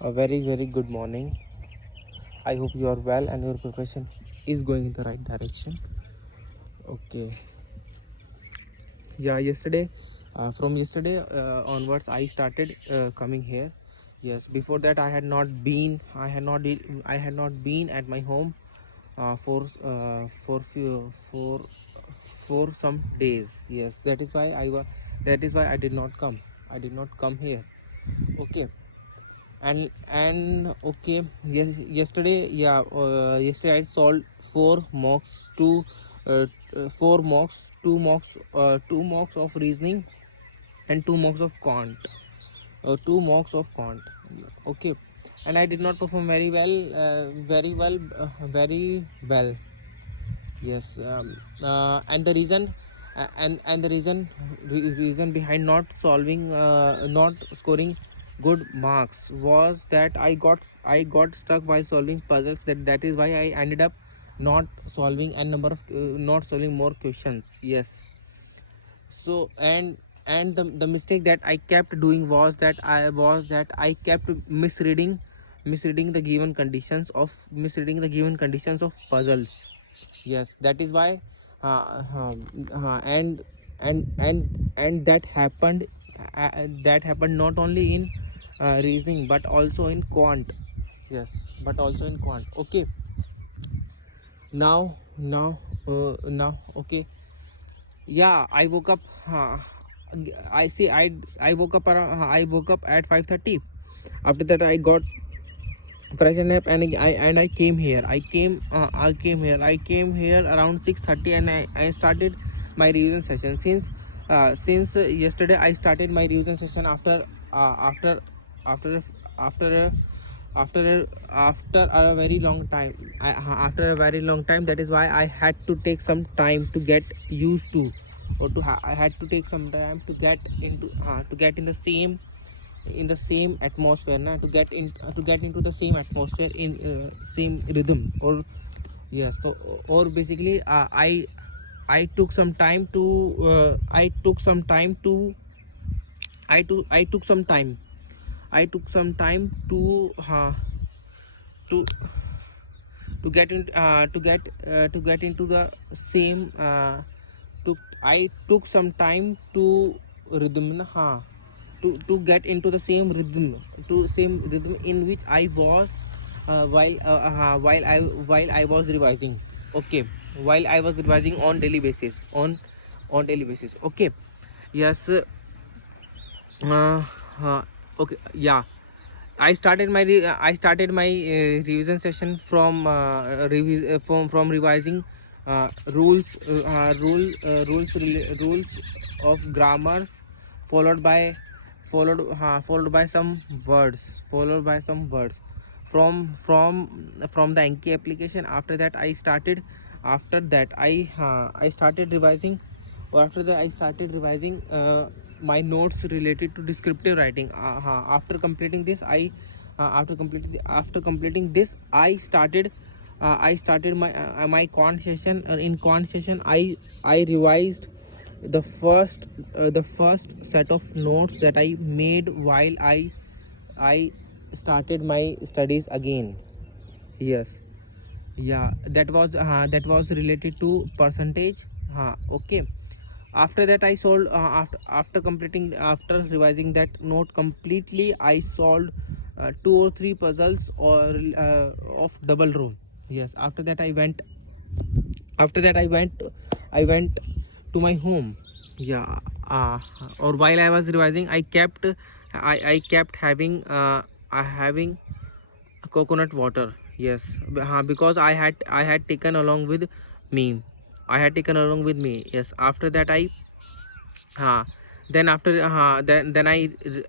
A very good morning. I hope you are well and your preparation is going in the right direction. Okay. Yeah, from yesterday onwards, I started coming here. Yes, before that I had not been at my home for some days. Yes, that is why I did not come. I did not come here. Okay. And okay, yes, yesterday I solved uh, four mocks two mocks of reasoning and two mocks of quant. Okay. And I did not perform very well. Yes. And the reason and the reason behind not scoring good marks was that I got stuck while solving puzzles. That is why I ended up not solving more questions. Yes. So and the mistake that I kept doing was that I kept misreading the given conditions of puzzles. Yes, that is why and that happened not only in reasoning but also in quant. Yes, but also in quant. Okay. Now okay. Yeah, I woke up I see I woke up at 5:30. After that I got freshen up and I I came here around 6:30 and I started my revision session. Since yesterday I started my revision session after after after a very long time. After a very long time, that is why I had to take some time to get used to, I had to take some time to get in the same atmosphere, to get into the same atmosphere in same rhythm. Or yes, so or basically I took some time to I took some time to I took some time I took some time to to get into the same I took some time to rhythm to get into the same rhythm in which I was while I was revising. Okay, while I was revising on daily basis, on daily basis. Okay. Yes. uh, okay. Yeah, I started my revision session from revising rules of grammars, followed by followed by some words from the Anki application. I started revising or after that I started revising my notes related to descriptive writing. After completing this I started my con session. In con session I revised the first set of notes that I made while I started my studies again. Yes. Yeah, that was related to percentage. Okay. After that I solved after revising that note completely, I solved two or three puzzles or of double row. Yes. After that I went to my home. Yeah. Or while I was revising I kept having coconut water. Yes. Because I had taken along with me yes. After that uh,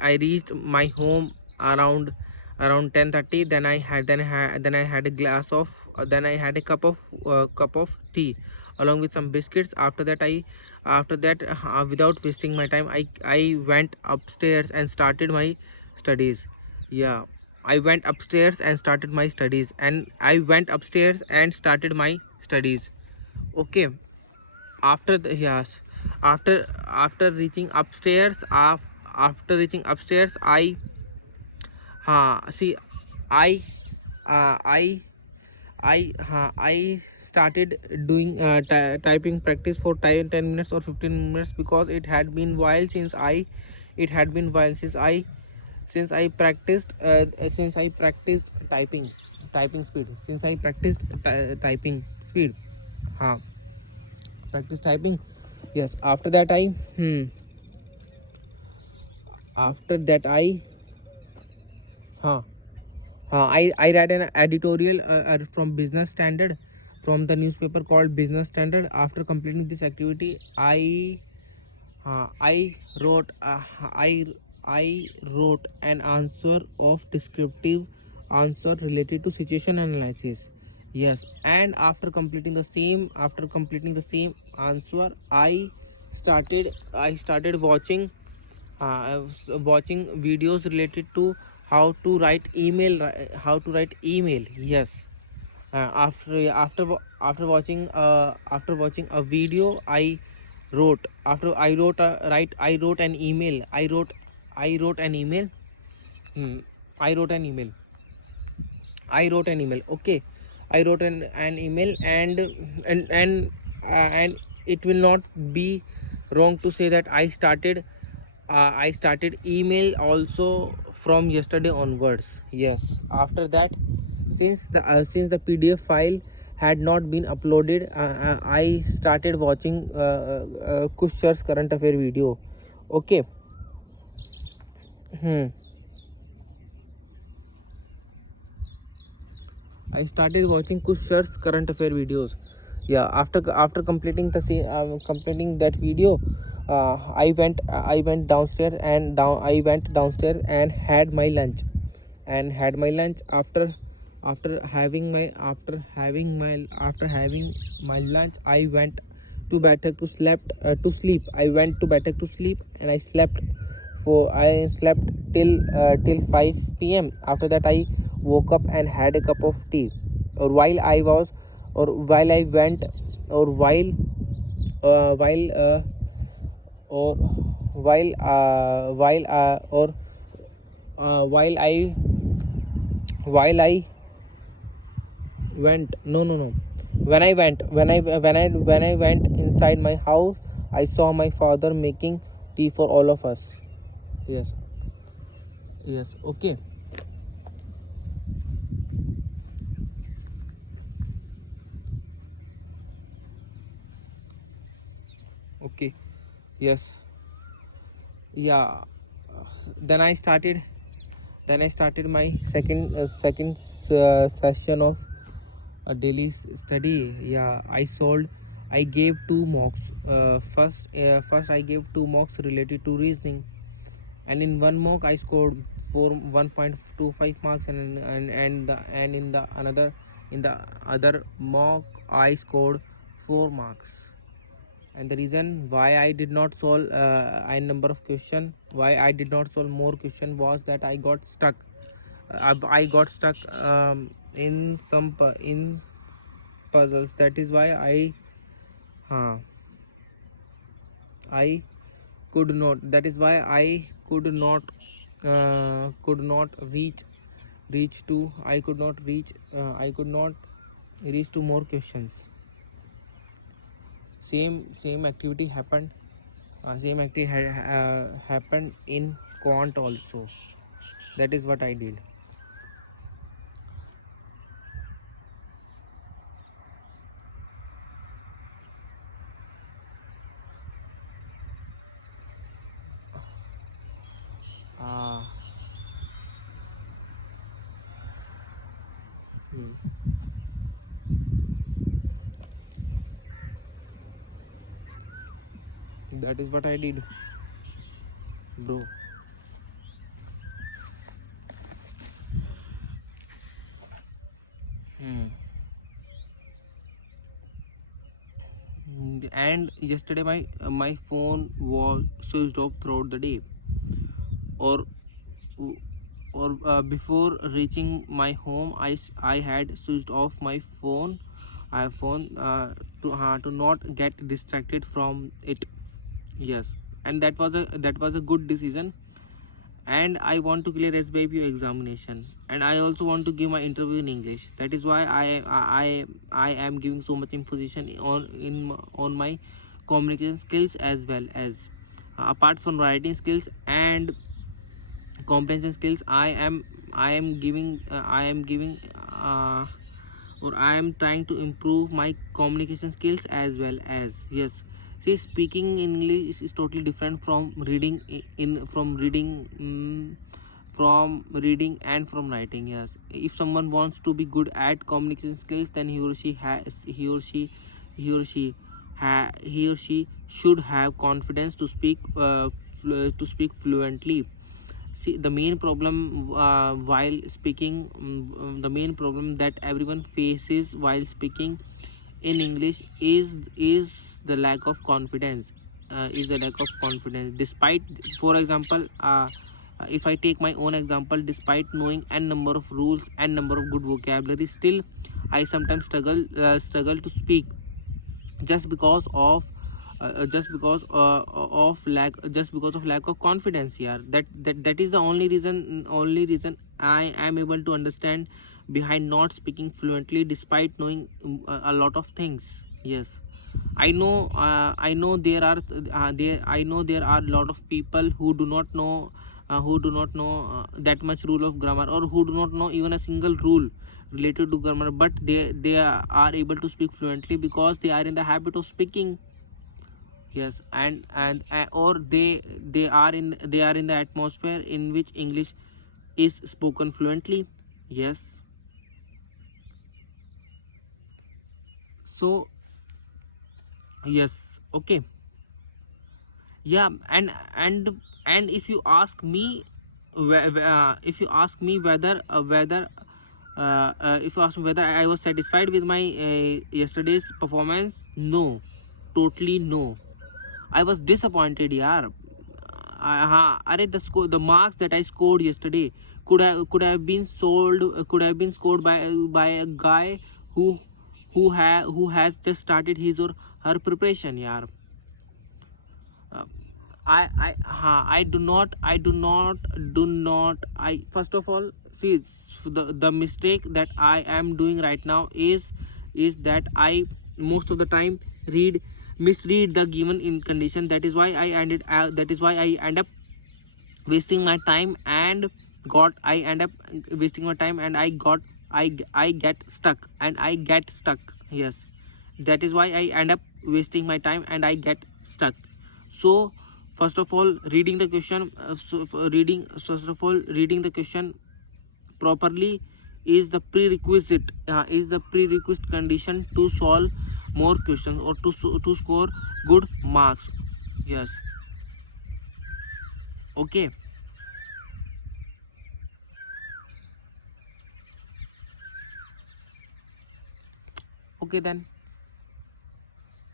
I reached my home around 10:30. Then I had a glass of then I had a cup of tea along with some biscuits. After that without wasting my time, I went upstairs and started my studies. Yeah, I went upstairs and started my studies and I went upstairs and started my studies. Okay. After the yes after reaching upstairs, after reaching upstairs, See, I I I started doing typing practice for 10 minutes or 15 minutes, because it had been while since I practiced typing speed, since I practiced typing speed. हाँ, practice typing. Yes, after that after that huh I read an editorial from Business Standard, from the newspaper called Business Standard. After completing this activity, I wrote I wrote an answer of descriptive answer related to situation analysis. Yes, and after completing the same answer, I started watching watching videos related to how to write email. Yes, after watching a video, I wrote an email. I wrote an email. Hmm, I wrote an email. I wrote an email. Okay, I wrote an email, and it will not be wrong to say that I started email also from yesterday onwards. Yes. After that, since the PDF file had not been uploaded, I started watching Kush current affair video. Okay. Hmm. I started watching Kush current affair videos. Yeah, after completing that video, I went downstairs and had my lunch. After having my lunch, I went to Batak to sleep. I went to Batak to sleep, and I slept till 5 p.m. After that, I woke up and had a cup of tea. Or while I was, or while I went, or while or or while I went no when I went inside my house, I saw my father making tea for all of us. Yes. Yes. Okay. Okay. Yes. Yeah. Then I started. Then I started my second session of a daily study. Yeah, I gave two mocks. First I gave two mocks related to reasoning, and in one mock I scored 1.25 marks, and in the other mock I scored 4 marks. And the reason why I did not solve a number of question, why I did not solve more question, was that I got stuck. I got stuck in in puzzles. That is why uh, I could not. That is why I could not reach to. I could not reach to more questions. Same activity happened. Same activity happened in quant also. That is what I did. Uh, hmm. That is what I did, bro. Hmm. And yesterday my phone was switched off throughout the day, or before reaching my home, I had switched off my phone to not get distracted from it. Yes, and that was a good decision. and I want to clear SBIPO examination, and I also want to give my interview in English. That is why I am giving so much emphasis on my communication skills, as well as apart from writing skills and comprehension skills. I am giving or I am trying to improve my communication skills as well as. Yes, see, speaking English is totally different from reading from reading and from writing. Yes, if someone wants to be good at communication skills, then he or she should have confidence to speak fluently. See, the main problem while speaking, the main problem that everyone faces while speaking in English is the lack of confidence. Despite, for example, if I take my own example, despite knowing n number of rules and number of good vocabulary, still I sometimes struggle to speak, just because of just because of lack of confidence here. That is the only reason I am able to understand behind not speaking fluently despite knowing a lot of things. Yes, I know there are a lot of people who do not know that much rule of grammar, or who do not know even a single rule related to grammar, but they are able to speak fluently because they are in the habit of speaking. Yes, and or they are in the atmosphere in which English is spoken fluently. Yes, so yes, okay. Yeah, and if you ask me whether I was satisfied with my yesterday's performance, no, totally no. I was disappointed, yaar. The marks that I scored yesterday could have been scored by a guy who has just started his or her preparation, yaar. I first of all, see, the mistake that I am doing right now is that I most of the time misread the given in condition. That is why I end up wasting my time and got I end up wasting my time and I get stuck. Yes, that is why I end up wasting my time and I get stuck. So first of all, reading the question reading the question properly is the prerequisite condition to solve more questions, or to score good marks. Yes, okay. Okay then.